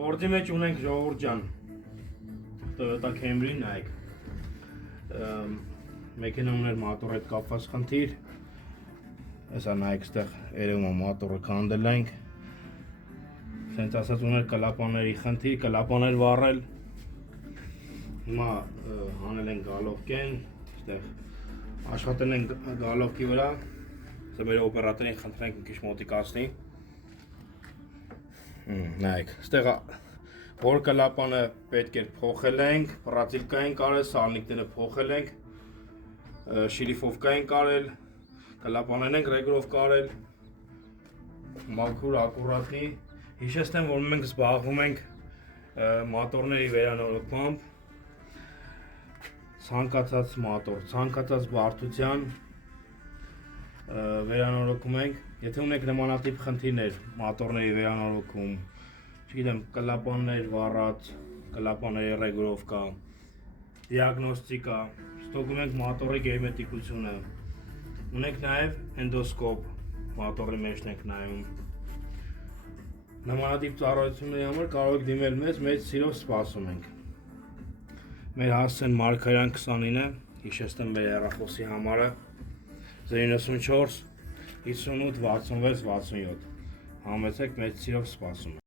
Գործի մեջ ունենք ժողովուրդ ջան, Toyota Camry-ն նայեք, մեքենա ուներ մատորի հետ կապված խնդիր, հեսա նայեք ստեղ երևում է մատորը քանդել ենք, սենց ասած ուներ կլապաների խնդիր, կլապաներ վառել, հիմա հանել ենք գալովկեն, ստեղ աշխատել ենք գալովկի վրա, սա մեր օպերատորին խնդրենք մի քիչ մոտիկացնի, նայեք, ստեղ որ կլապանը պետք էր փոխել ենք, պրատիլկա ենք արել, սալնիկները փոխել ենք, շիրիֆովկա ենք արել, կլապաներն ենք ռեգրովկա արել, մաքուր, ակուրատի, հիշեցնեմ, որ մենք զբաղվում ենք մատորների վերանորոգմամբ, ցանկացած մատոր, ցանկացած բարդության վերանորոգում ենք, եթե ունեք նմանատիպ խնդիրներ մատորների վերանորոգում, չգիտեմ, կլապաններ վառած, կլապաների ռեգրովկա, դիագնոստիկա, ստուգում ենք մատորի գերմետիկությունը, ունենք նաև էնդոսկոպ, մատորի մեջն ենք նայում, նմանատիպ ծառայությունների համար կարող եք դիմել մեզ սիրով սպասում ենք, մեր հասցեն Մարգարյան 29, հիշեցնեմ մեր հեռախոսի համարը, 094 58 66 67, համեցեք մեծ սիրով սպասում ենք։